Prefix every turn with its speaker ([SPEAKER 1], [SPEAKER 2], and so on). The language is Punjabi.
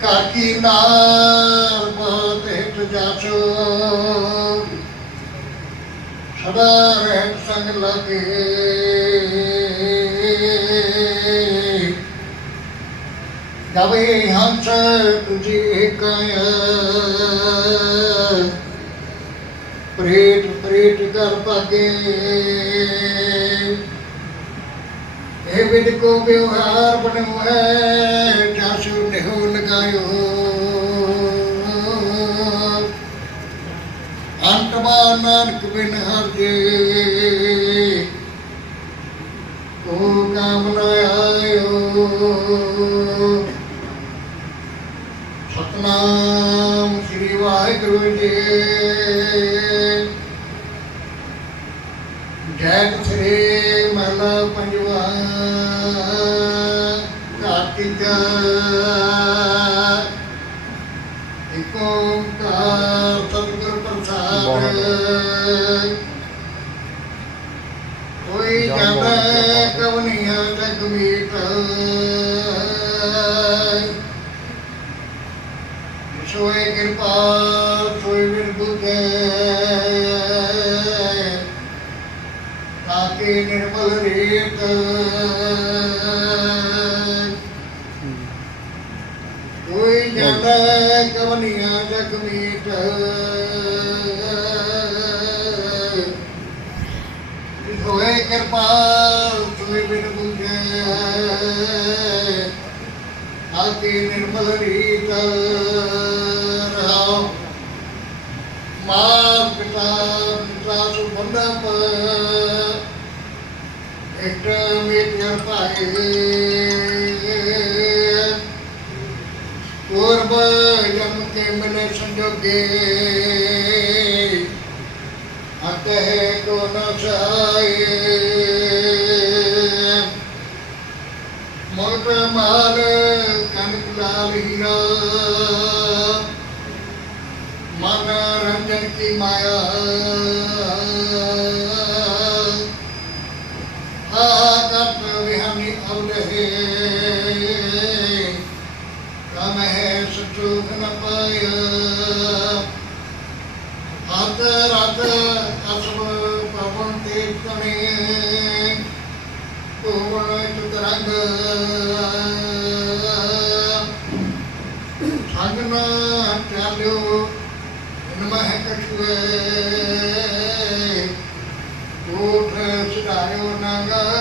[SPEAKER 1] ਕਾਕੀ ਨਾਰ ਬਹੁਤ ਜਾਚੋ ਸਦਾ ਰਹਿਤ ਸੰਗ ਲਗੇ। ਗਵੇ ਹੰਸ ਤੁਝੇ ਕਾਇਆ ਪ੍ਰੇਟ ਪ੍ਰੇਟ ਕਰ ਪਾਗੇ ਇਹ ਵਿਦ ਕੋ ਵਿਵਹਾਰ ਬਣਿਓ ਹੈ ਜਾਸੂ ਨਿਹੋ ਲਗਾਇਓ। ਅੰਤ ਮਾ ਨਾਨਕ ਬਿਨ ਹਰ ਜੇ। ਕੋ ਕਾਮ ਆਇਓ ਸਤਨਾਮ ਸ੍ਰੀ ਵਾਹਿਗੁਰੂ ਜੀ। ਜੈ ਸ੍ਰੀ ਕਾਰਤਿਕ ਏਕ ਓੰਕਾਰ ਸਤਿਗੁਰ ਪ੍ਰਸਾਦ ਕੋਈ ਜਾਵੇ ਕਵਨੀਆਂ ਮੀਤ ਸੋਏ ਕਿਰਪਾ ਸੋਏ ਤਾਕੇ ਨਿਰਮਲ ਰੀਤ ਕੋਈ ਕਵਨੀਆਂ ਜਗ ਮੀਟ। ਹੋਏ ਕਿਰਪਾ ਤੁਮੇ ਬਿਨ ਬੁਝੇ। ਤਾਕੇ ਨਿਰਮਲ ਰੀਤ। ਰਹਾਓ। ਮਾਂ ਪਿਤਾ ਪਿਤਾ ਸੁਬੰਧਪ ਇੱਕ ਮੇਤਰ ਭਾਏ। ਜਮ ਮਿਲੇ ਸੰਜੋਗੇ। ਅਤਹਿ ਕੋ ਨ ਸਹਾਏ। ਮੋਟ ਮਾਲ ਕਨਕ ਲਾਲ ਹੀਰਾ। ਮਨ ਰੰਜਨ ਕੀ ਮਾਇਆ। ਆਕਤ ਵਿਹਨੀ ਅਵਲਹੇ ਕਮ ਅਮਹਿ ਸੁਚੂਖ ਨ ਪਾਇ ਹਤ ਰਤ ਅਸਵ ਪਵਨ ਤੇਜ ਕਣੇ ਕੋਵਣ ਚਤਰੰਗ ਸੰਗ ਨ ਟਾਲਿਓ ਨਮਹਿ ਕਛੁਏ ਕੋਠ ਸੁਧਾਇਓ ਨੰਗਾ।